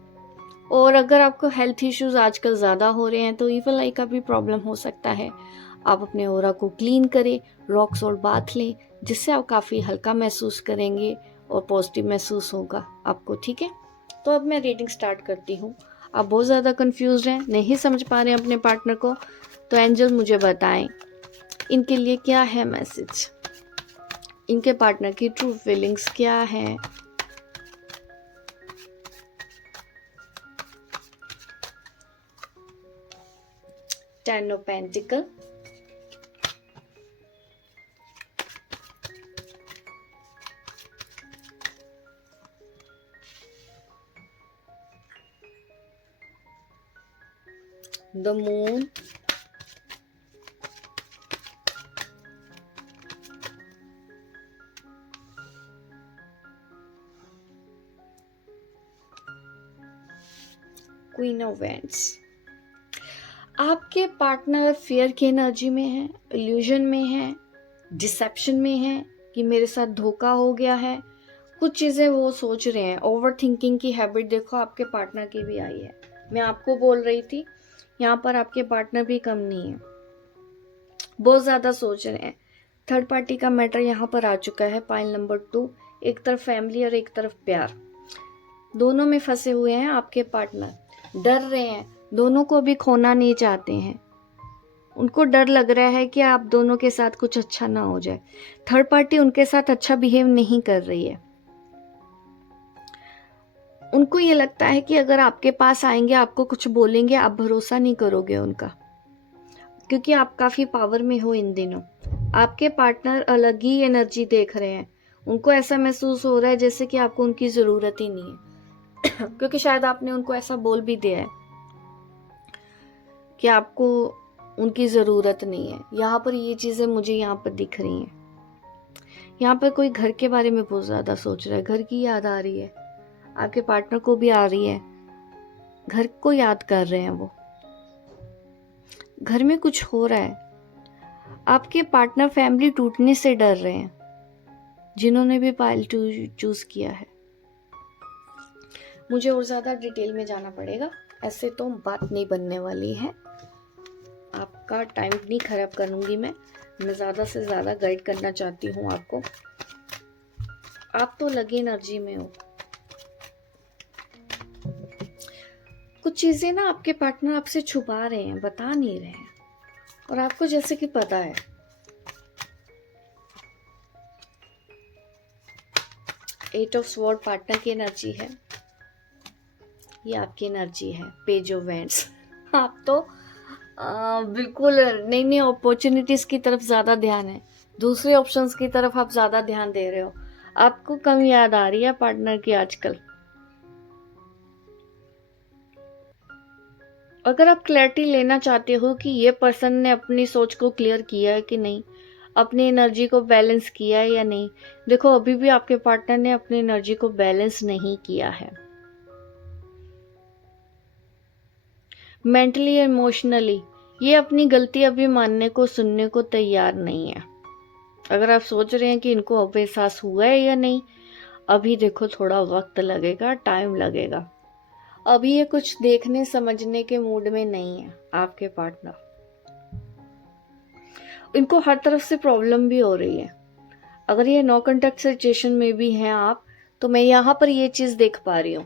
और अगर आपको हेल्थ इश्यूज आजकल ज़्यादा हो रहे हैं तो ईवल आई का भी प्रॉब्लम हो सकता है। आप अपने ऑरा को क्लीन करें, रॉक सॉल्ट बाथ लें, जिससे आप काफ़ी हल्का महसूस करेंगे और पॉजिटिव महसूस होगा आपको, ठीक है। तो अब मैं रीडिंग स्टार्ट करती हूँ। आप बहुत ज़्यादा कंफ्यूज हैं, नहीं समझ पा रहे हैं अपने पार्टनर को, तो एंजल मुझे बताएं इनके लिए क्या है मैसेज, इनके पार्टनर की ट्रू फीलिंग्स क्या है। Ten of pentacle, the moon, queen of wands. आपके पार्टनर फियर की एनर्जी में है, इल्यूजन में है, डिसेप्शन में है कि मेरे साथ धोखा हो गया है। कुछ चीज़ें वो सोच रहे हैं। ओवर थिंकिंग की हैबिट देखो आपके पार्टनर की भी आई है। मैं आपको बोल रही थी, यहाँ पर आपके पार्टनर भी कम नहीं है, बहुत ज़्यादा सोच रहे हैं। थर्ड पार्टी का मैटर यहाँ पर आ चुका है पाइल नंबर 2। एक तरफ फैमिली और एक तरफ प्यार, दोनों में फंसे हुए हैं आपके पार्टनर। डर रहे हैं, दोनों को भी खोना नहीं चाहते हैं। उनको डर लग रहा है कि आप दोनों के साथ कुछ अच्छा ना हो जाए। थर्ड पार्टी उनके साथ अच्छा बिहेव नहीं कर रही है। उनको ये लगता है कि अगर आपके पास आएंगे, आपको कुछ बोलेंगे, आप भरोसा नहीं करोगे उनका, क्योंकि आप काफ़ी पावर में हो इन दिनों। आपके पार्टनर अलग ही एनर्जी देख रहे हैं। उनको ऐसा महसूस हो रहा है जैसे कि आपको उनकी ज़रूरत ही नहीं है। क्योंकि शायद आपने उनको ऐसा बोल भी दिया है कि आपको उनकी ज़रूरत नहीं है। यहाँ पर ये चीज़ें मुझे यहाँ पर दिख रही हैं। यहाँ पर कोई घर के बारे में बहुत ज़्यादा सोच रहा है, घर की याद आ रही है, आपके पार्टनर को भी आ रही है, घर को याद कर रहे हैं वो। घर में कुछ हो रहा है। आपके पार्टनर फैमिली टूटने से डर रहे हैं, जिन्होंने भी पाइल 2 चूज किया है। मुझे और ज़्यादा डिटेल में जाना पड़ेगा, ऐसे तो बात नहीं बनने वाली है। आपका टाइम नहीं खराब करूंगी मैं ज़्यादा से ज़्यादा गाइड करना चाहती हूँ आपको। आप तो लगे एनर्जी में हो। कुछ चीज़ें ना आपके पार्टनर आपसे छुपा रहे हैं, बता नहीं रहे हैं, और आपको जैसे कि पता है। एट ऑफ स्वॉर्ड पार्टनर की एनर्जी है, ये आपकी एनर्जी है। पेज ऑफ वैंड्स, आप तो बिल्कुल नई नई अपॉर्चुनिटीज की तरफ ज्यादा ध्यान है, दूसरे ऑप्शंस की तरफ आप ज्यादा ध्यान दे रहे हो। आपको कम याद आ रही है पार्टनर की आजकल। अगर आप क्लैरिटी लेना चाहते हो कि ये पर्सन ने अपनी सोच को क्लियर किया है कि नहीं, अपनी एनर्जी को बैलेंस किया है या नहीं, देखो अभी भी आपके पार्टनर ने अपनी एनर्जी को बैलेंस नहीं किया है। मेंटली इमोशनली ये अपनी गलती अभी मानने को सुनने को तैयार नहीं है। अगर आप सोच रहे हैं कि इनको अब एहसास हुआ है या नहीं, अभी देखो थोड़ा वक्त लगेगा, टाइम लगेगा। अभी ये कुछ देखने समझने के मूड में नहीं है आपके पार्टनर। इनको हर तरफ से प्रॉब्लम भी हो रही है। अगर ये नो कांटेक्ट सिचुएशन में भी हैं आप, तो मैं यहां पर ये चीज देख पा रही हूं।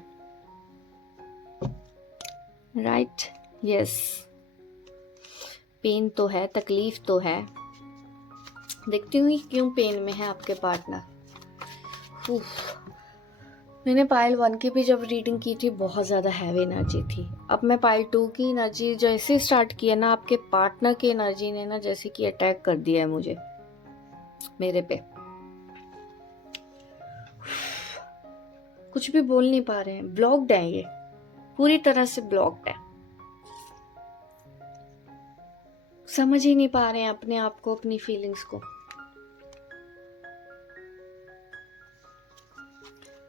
राइट, यस, पेन तो है, तकलीफ तो है। देखती हूँ क्यों पेन में है आपके पार्टनर। मैंने पाइल 1 की भी जब रीडिंग की थी बहुत ज़्यादा हैवी एनर्जी थी। अब मैं पाइल 2 की एनर्जी जैसे स्टार्ट किया ना, आपके पार्टनर की एनर्जी ने ना जैसे कि अटैक कर दिया है मुझे, मेरे पे। कुछ भी बोल नहीं पा रहे हैं, ब्लॉक्ड है, ये पूरी तरह से ब्लॉक्ड है। समझ ही नहीं पा रहे हैं अपने आप को, अपनी फीलिंग्स को।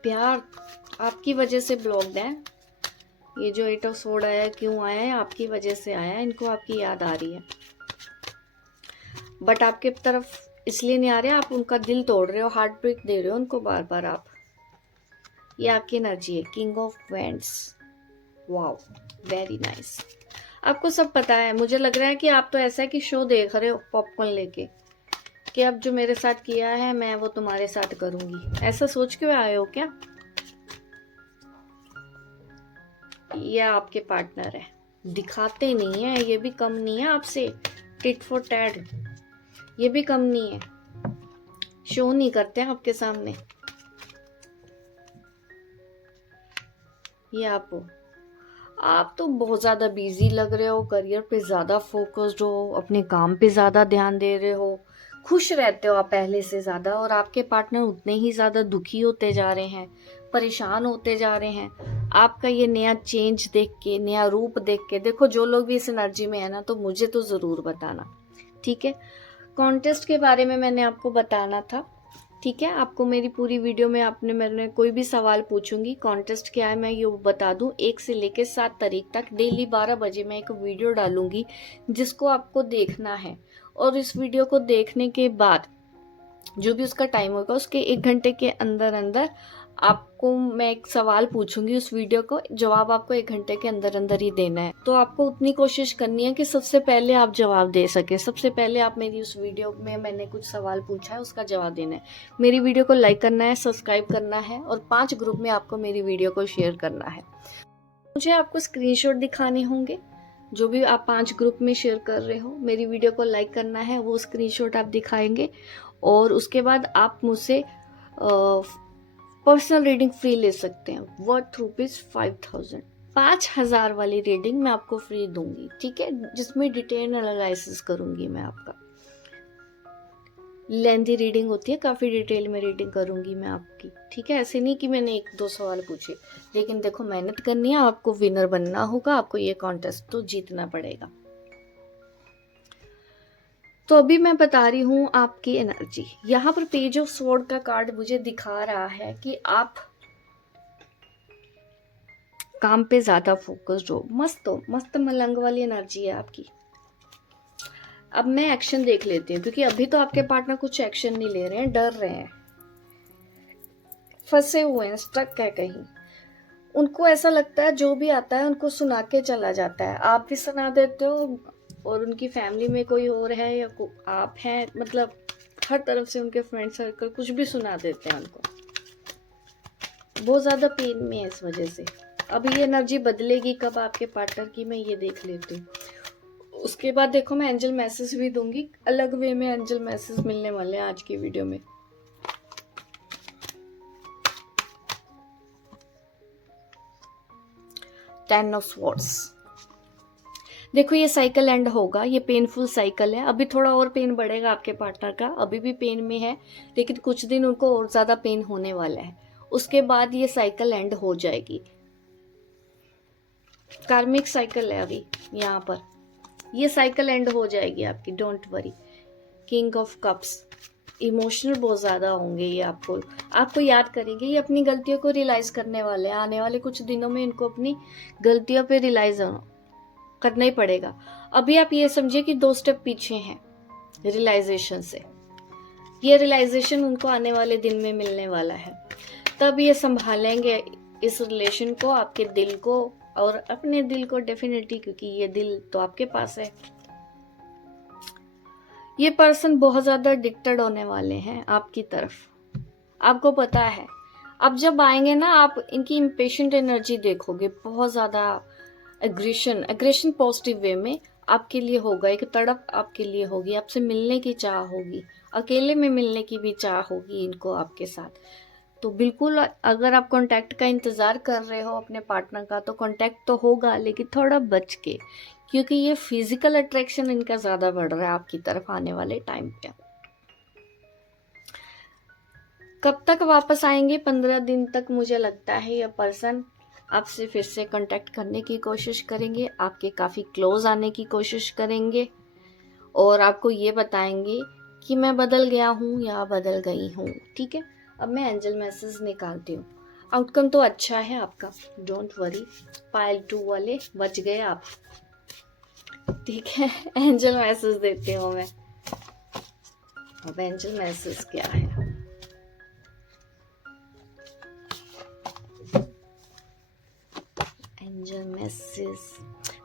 प्यार आपकी वजह से ब्लॉक्ड है। ये जो 8 ऑफ स्वॉर्ड आया, क्यों आया है? आपकी वजह से आया है। इनको आपकी याद आ रही है, बट आपके तरफ इसलिए नहीं आ रहे, आप उनका दिल तोड़ रहे हो, हार्ट ब्रेक दे रहे हो उनको बार बार आप। ये आपकी एनर्जी है, king of wands. Wow, very nice. आपको सब पता है, मुझे लग रहा है कि आप तो ऐसा है कि शो देख रहे हो पॉपकॉर्न लेके, कि अब जो मेरे साथ किया है मैं वो तुम्हारे साथ करूंगी, ऐसा सोच के आए हो क्या? ये आपके पार्टनर है, दिखाते नहीं है, ये भी कम नहीं है आपसे, टिट फॉर टैट, ये भी कम नहीं है, शो नहीं करते हैं आपके सामने। ये आप तो बहुत ज्यादा बिजी लग रहे हो, करियर पे ज्यादा फोकस्ड हो, अपने काम पे ज्यादा ध्यान दे रहे हो, खुश रहते हो आप पहले से ज्यादा, और आपके पार्टनर उतने ही ज्यादा दुखी होते जा रहे हैं, परेशान होते जा रहे हैं आपका ये नया चेंज देख के, नया रूप देख के। देखो जो लोग भी इस एनर्जी में है ना, तो मुझे तो जरूर बताना, ठीक है? कॉन्टेस्ट के बारे में मैंने आपको बताना था, ठीक है? आपको मेरी पूरी वीडियो में मैंने कोई भी सवाल पूछूंगी, कॉन्टेस्ट क्या है मैं ये बता दूं। 1 से लेकर 7 तारीख तक डेली 12 बजे मैं एक वीडियो डालूंगी जिसको आपको देखना है, और इस वीडियो को देखने के बाद जो भी उसका टाइम होगा, उसके 1 घंटे के अंदर अंदर आपको मैं एक सवाल पूछूंगी, उस वीडियो को जवाब आपको 1 घंटे के अंदर अंदर ही देना है। तो आपको उतनी कोशिश करनी है कि सबसे पहले आप जवाब दे सके, सबसे पहले आप मेरी उस वीडियो में मैंने कुछ सवाल पूछा है उसका जवाब देना है। मेरी वीडियो को लाइक करना है, सब्सक्राइब करना है, और 5 ग्रुप में आपको मेरी वीडियो को शेयर करना है। मुझे आपको स्क्रीनशॉट दिखाने होंगे, जो भी आप 5 ग्रुप में शेयर कर रहे हो, मेरी वीडियो को लाइक करना है, वो स्क्रीनशॉट आप दिखाएंगे, और उसके बाद आप मुझसे पर्सनल रीडिंग फ्री ले सकते हैं, वर्थ ₹5000। 5000 वाली रीडिंग मैं आपको फ्री दूंगी, ठीक है? जिसमें डिटेल एनालिसिस करूंगी मैं आपका। लेंथी रीडिंग होती है, काफी डिटेल में रीडिंग करूंगी मैं आपकी, ठीक है? ऐसे नहीं कि मैंने 1-2 सवाल पूछे, लेकिन देखो मेहनत करनी है, आपको विनर बनना होगा, आपको ये कॉन्टेस्ट तो जीतना पड़ेगा। तो अभी मैं बता रही हूँ आपकी एनर्जी। यहाँ पर पेज ऑफ स्वॉर्ड का कार्ड मुझे दिखा रहा है कि आप काम पे ज्यादा फोकस्ड हो, मस्त मलंग वाली एनर्जी है आपकी। अब मैं एक्शन देख लेती हूँ, क्योंकि अभी तो आपके पार्टनर कुछ एक्शन नहीं ले रहे हैं, डर रहे हैं, फंसे हुए हैं, स्टक है कहीं। उनको ऐसा लगता है जो भी आता है उनको सुना के चला जाता है, आप भी सुना देते हो, और उनकी फैमिली में कोई और है या आप हैं, मतलब हर तरफ से उनके फ्रेंड सर्कल कुछ भी सुना देते हैं उनको। बहुत ज्यादा पेन में है इस वजह से। अब ये एनर्जी बदलेगी कब आपके पार्टनर की, मैं ये देख लेती हूँ। उसके बाद देखो मैं एंजल मैसेज भी दूंगी, अलग वे में एंजल मैसेज मिलने वाले हैं आज की वीडियो में। 10 ऑफ स्वॉर्ड्स। देखो ये साइकिल एंड होगा, ये पेनफुल साइकिल है। अभी थोड़ा और पेन बढ़ेगा आपके पार्टनर का, अभी भी पेन में है, लेकिन कुछ दिन उनको और ज्यादा पेन होने वाला है। उसके बाद ये साइकिल एंड हो जाएगी। कार्मिक साइकिल है अभी यहाँ पर, ये साइकिल एंड हो जाएगी आपकी, don't worry. King of cups, emotional बहुत ज्यादा होंगे ये, आपको याद करेंगे। ये अपनी गलतियों को रियलाइज करने वाले हैं। आने वाले कुछ दिनों में इनको अपनी गलतियों पे रियलाइज करना ही पड़ेगा। अभी आप ये समझिए कि 2 स्टेप पीछे हैं रियलाइजेशन से। ये रियलाइजेशन उनको आने वाले दिन में मिलने वाला है, तब ये संभालेंगे इस रिलेशन को, आपके दिल को और अपने दिल को डेफिनेटली, क्योंकि ये दिल तो आपके पास है। ये पर्सन बहुत ज्यादा एडिक्टेड होने वाले हैं आपकी तरफ, आपको पता है। अब जब आएंगे ना, आप इनकी इम्पेशेंट एनर्जी देखोगे, बहुत ज्यादा एग्रेशन पॉजिटिव वे में आपके लिए होगा। एक तड़प आपके लिए होगी, आपसे मिलने की चाह होगी, अकेले में मिलने की भी चाह होगी इनको आपके साथ। तो बिल्कुल अगर आप कांटेक्ट का इंतजार कर रहे हो अपने पार्टनर का, तो कांटेक्ट तो होगा, लेकिन थोड़ा बच के, क्योंकि ये फिजिकल अट्रैक्शन इनका ज्यादा बढ़ रहा है आपकी तरफ आने वाले टाइम पे। कब तक वापस आएंगे? 15 दिन तक मुझे लगता है ये पर्सन आपसे फिर से कांटेक्ट करने की कोशिश करेंगे, आपके काफी क्लोज आने की कोशिश करेंगे, और आपको ये बताएंगे कि मैं बदल गया हूँ या बदल गई हूँ। ठीक है, अब मैं एंजल मैसेज निकालती हूँ। आउटकम तो अच्छा है आपका, डोंट वरी। पाइल 2 वाले बच गए आप। ठीक है, एंजल मैसेज देती हूँ मैं। अब एंजल मैसेज क्या है? एंजल मैसेज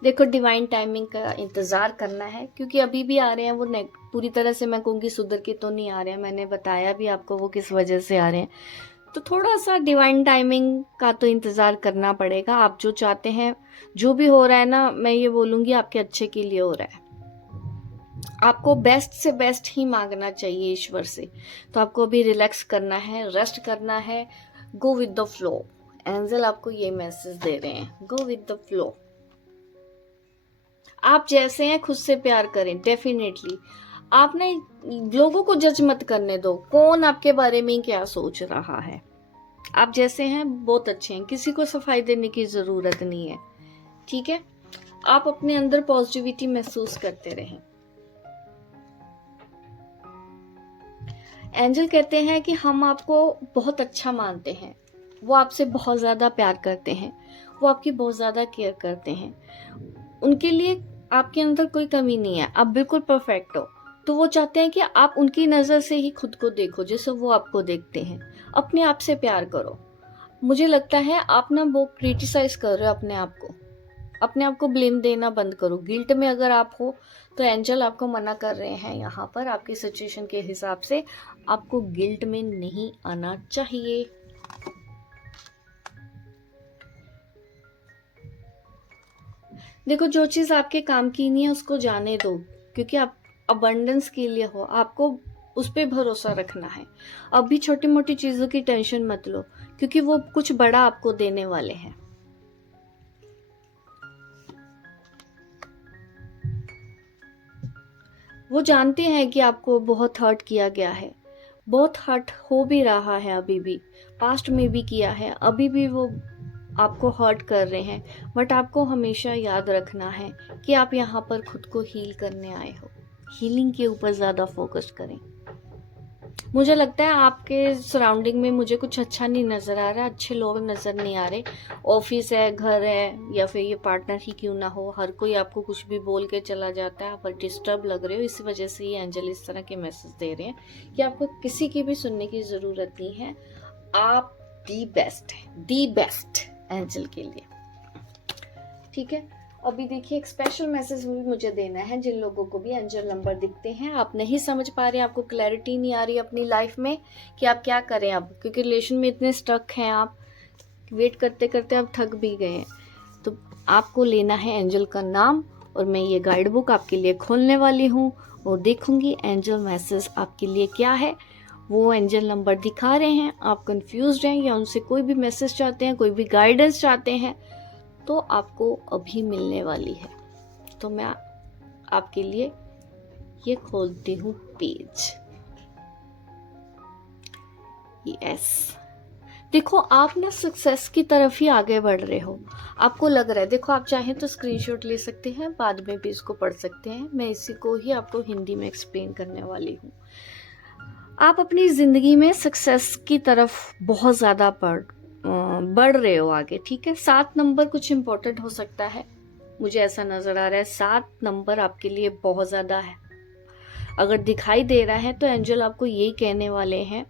देखो, डिवाइन टाइमिंग का इंतजार करना है, क्योंकि अभी भी आ रहे हैं वो पूरी तरह से मैं कहूँगी सुधर के तो नहीं आ रहे हैं। मैंने बताया भी आपको वो किस वजह से आ रहे हैं, तो थोड़ा सा डिवाइन टाइमिंग का तो इंतजार करना पड़ेगा। आप जो चाहते हैं, जो भी हो रहा है ना, मैं ये बोलूँगी आपके अच्छे के लिए हो रहा है। आपको बेस्ट से बेस्ट ही मांगना चाहिए ईश्वर से। तो आपको अभी रिलैक्स करना है, रेस्ट करना है, go with the flow. Angel आपको ये मैसेज दे रहे हैं, गो विद द फ्लो। आप जैसे हैं खुद से प्यार करें, डेफिनेटली। आप ना लोगों को जज मत करने दो, कौन आपके बारे में क्या सोच रहा है। आप जैसे हैं बहुत अच्छे हैं, किसी को सफाई देने की जरूरत नहीं है। ठीक है, आप अपने अंदर पॉजिटिविटी महसूस करते रहें। एंजल कहते हैं कि हम आपको बहुत अच्छा मानते हैं, वो आपसे बहुत ज्यादा प्यार करते हैं, वो आपकी बहुत ज्यादा केयर करते हैं। उनके लिए आपके अंदर कोई कमी नहीं है, आप बिल्कुल परफेक्ट हो। तो वो चाहते हैं कि आप उनकी नजर से ही खुद को देखो, जैसे वो आपको देखते हैं। अपने आप से प्यार करो। मुझे लगता है आप ना वो क्रिटिसाइज कर रहे हो अपने आप को ब्लेम देना बंद करो। गिल्ट में अगर आप हो तो एंजल आपको मना कर रहे हैं यहाँ पर, आपकी सिचुएशन के हिसाब से आपको गिल्ट में नहीं आना चाहिए। देखो, जो चीज आपके काम की नहीं है उसको जाने दो, क्योंकि आप अबंडेंस के लिए हो, आपको उस पर भरोसा रखना है। अभी छोटी मोटी चीजों की टेंशन मत लो, क्योंकि वो कुछ बड़ा आपको देने वाले हैं। वो जानते हैं कि आपको बहुत हर्ट किया गया है, बहुत हर्ट हो भी रहा है, अभी भी पास्ट में भी किया है, अभी भी वो आपको हर्ट कर रहे हैं। बट आपको हमेशा याद रखना है कि आप यहाँ पर खुद को हील करने आए हो। हीलिंग के ऊपर ज्यादा फोकस करें। मुझे लगता है आपके सराउंडिंग में मुझे कुछ अच्छा नहीं नजर आ रहा, अच्छे लोग नजर नहीं आ रहे। ऑफिस है, घर है, या फिर ये पार्टनर ही क्यों ना हो, हर कोई आपको कुछ भी बोल के चला जाता है, आप डिस्टर्ब लग रहे हो। इस वजह से ये एंजल इस तरह के मैसेज दे रहे हैं कि आपको किसी की भी सुनने की जरूरत नहीं है। आप दी बेस्ट एंजल के लिए। ठीक है, अभी देखिए एक स्पेशल मैसेज भी मुझे देना है जिन लोगों को भी एंजल नंबर दिखते हैं। आप नहीं समझ पा रहे, आपको क्लैरिटी नहीं आ रही अपनी लाइफ में कि आप क्या करें अब, क्योंकि रिलेशन में इतने स्टक हैं, आप वेट करते करते आप थक भी गए हैं। तो आपको लेना है एंजल का नाम, और मैं ये गाइड बुक आपके लिए खोलने वाली हूँ और देखूंगी एंजल मैसेज आपके लिए क्या है। वो एंजल नंबर दिखा रहे हैं, आप कंफ्यूज्ड हैं या उनसे कोई भी मैसेज चाहते हैं, कोई भी गाइडेंस चाहते हैं, तो आपको अभी मिलने वाली है। तो मैं आपके लिए ये खोलती हूँ पेज। यस, देखो आप ना सक्सेस की तरफ ही आगे बढ़ रहे हो, आपको लग रहा है। देखो आप चाहें तो स्क्रीनशॉट ले सकते हैं, बाद में भी इसको पढ़ सकते हैं। मैं इसी को ही आपको हिंदी में एक्सप्लेन करने वाली हूँ। आप अपनी ज़िंदगी में सक्सेस की तरफ बहुत ज़्यादा बढ़ रहे हो आगे, ठीक है। 7 नंबर कुछ इम्पोर्टेंट हो सकता है, मुझे ऐसा नज़र आ रहा है। 7 नंबर आपके लिए बहुत ज़्यादा है। अगर दिखाई दे रहा है तो एंजल आपको यही कहने वाले हैं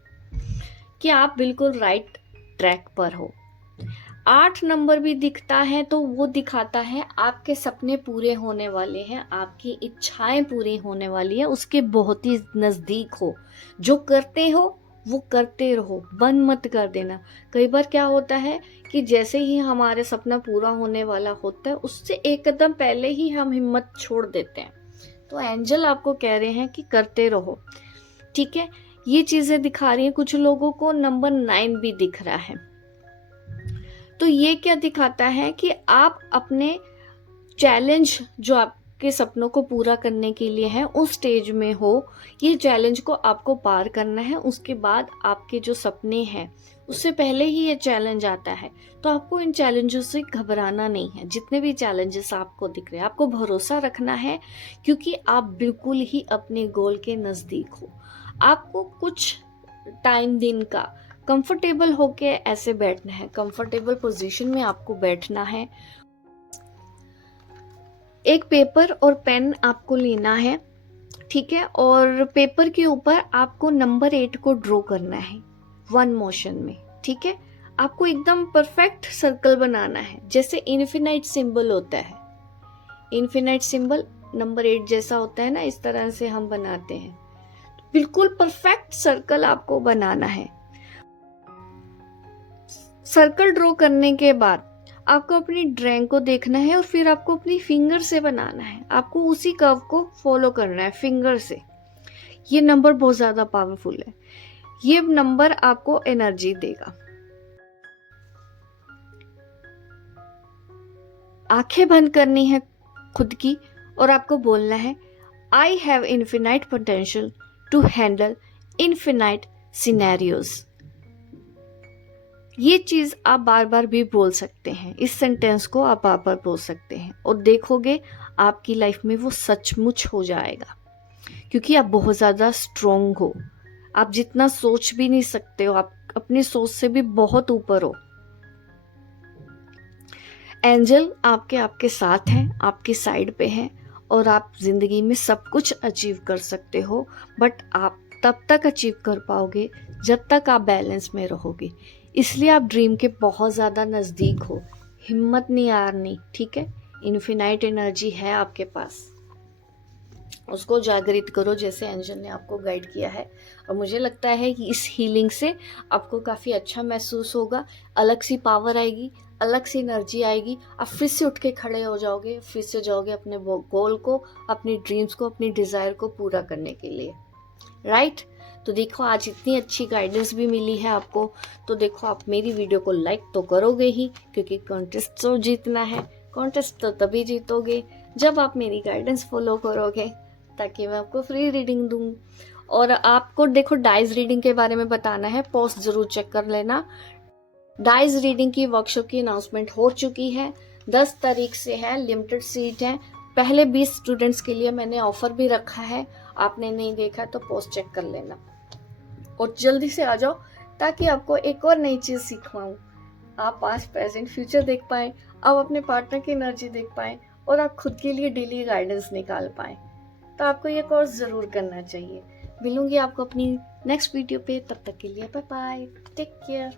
कि आप बिल्कुल राइट ट्रैक पर हो। 8 नंबर भी दिखता है तो वो दिखाता है आपके सपने पूरे होने वाले हैं, आपकी इच्छाएं पूरी होने वाली है, उसके बहुत ही नज़दीक हो। जो करते हो वो करते रहो, बंद मत कर देना। कई बार क्या होता है कि जैसे ही हमारे सपना पूरा होने वाला होता है, उससे एक कदम पहले ही हम हिम्मत छोड़ देते हैं। तो एंजल आपको कह रहे हैं कि करते रहो, ठीक है। ये चीज़ें दिखा रही हैं। कुछ लोगों को नंबर 9 भी दिख रहा है। तो ये क्या दिखाता है कि आप अपने चैलेंज जो आपके सपनों को पूरा करने के लिए है उस स्टेज में हो। ये चैलेंज को आपको पार करना है, उसके बाद आपके जो सपने हैं उससे पहले ही ये चैलेंज आता है। तो आपको इन चैलेंजों से घबराना नहीं है। जितने भी चैलेंजेस आपको दिख रहे हैं, आपको भरोसा रखना है, क्योंकि आप बिल्कुल ही अपने गोल के नज़दीक हो। आपको कुछ टाइम दिन का कंफर्टेबल होके ऐसे बैठना है, कंफर्टेबल पोजीशन में आपको बैठना है। एक पेपर और पेन आपको लेना है, ठीक है। और पेपर के ऊपर आपको नंबर 8 को ड्रॉ करना है 1 मोशन में, ठीक है। आपको एकदम परफेक्ट सर्कल बनाना है, जैसे इन्फिनाइट सिंबल होता है। इन्फिनाइट सिंबल नंबर 8 जैसा होता है ना, इस तरह से हम बनाते हैं। बिल्कुल परफेक्ट सर्कल आपको बनाना है। सर्कल ड्रॉ करने के बाद आपको अपनी ड्राइंग को देखना है और फिर आपको अपनी फिंगर से बनाना है। आपको उसी कर्व को फॉलो करना है फिंगर से। ये नंबर बहुत ज़्यादा पावरफुल है। ये नंबर आपको एनर्जी देगा। आंखें बंद करनी है खुद की और आपको बोलना है, I have infinite potential to handle infinite scenarios. ये चीज़ आप बार बार भी बोल सकते हैं। इस सेंटेंस को आप बार बार बोल सकते हैं और देखोगे आपकी लाइफ में वो सचमुच हो जाएगा, क्योंकि आप बहुत ज़्यादा स्ट्रोंग हो। आप जितना सोच भी नहीं सकते हो, आप अपनी सोच से भी बहुत ऊपर हो। एंजल आपके साथ हैं, आपकी साइड पे हैं और आप जिंदगी में सब कुछ अचीव कर सकते हो। बट आप तब तक अचीव कर पाओगे जब तक आप बैलेंस में रहोगे। इसलिए आप ड्रीम के बहुत ज़्यादा नज़दीक हो। हिम्मत नहीं हारनी, ठीक है। इन्फिनाइट एनर्जी है आपके पास, उसको जागृत करो जैसे एंजल ने आपको गाइड किया है। और मुझे लगता है कि इस हीलिंग से आपको काफ़ी अच्छा महसूस होगा। अलग सी पावर आएगी, अलग सी एनर्जी आएगी। आप फिर से उठ के खड़े हो जाओगे, फिर से जाओगे अपने गोल को, अपनी ड्रीम्स को, अपनी डिज़ायर को पूरा करने के लिए, राइट। तो देखो आज इतनी अच्छी गाइडेंस भी मिली है आपको। तो देखो आप मेरी वीडियो को लाइक तो करोगे ही, क्योंकि कॉन्टेस्ट तो जीतना है। कॉन्टेस्ट तो तभी जीतोगे जब आप मेरी गाइडेंस फॉलो करोगे, ताकि मैं आपको फ्री रीडिंग दूँ। और आपको देखो डाइज रीडिंग के बारे में बताना है, पोस्ट ज़रूर चेक कर लेना। डाइज रीडिंग की वर्कशॉप की अनाउंसमेंट हो चुकी है, 10 तारीख से है, लिमिटेड सीट है। पहले 20 स्टूडेंट्स के लिए मैंने ऑफर भी रखा है, आपने नहीं देखा तो पोस्ट चेक कर लेना और जल्दी से आ जाओ, ताकि आपको एक और नई चीज़ सिखवाऊँ। आप पास्ट प्रेजेंट फ्यूचर देख पाएँ, आप अपने पार्टनर की एनर्जी देख पाएँ और आप खुद के लिए डेली गाइडेंस निकाल पाएँ। तो आपको ये कोर्स ज़रूर करना चाहिए। मिलूंगी आपको अपनी नेक्स्ट वीडियो पे, तब तक के लिए बाय बाय, टेक केयर।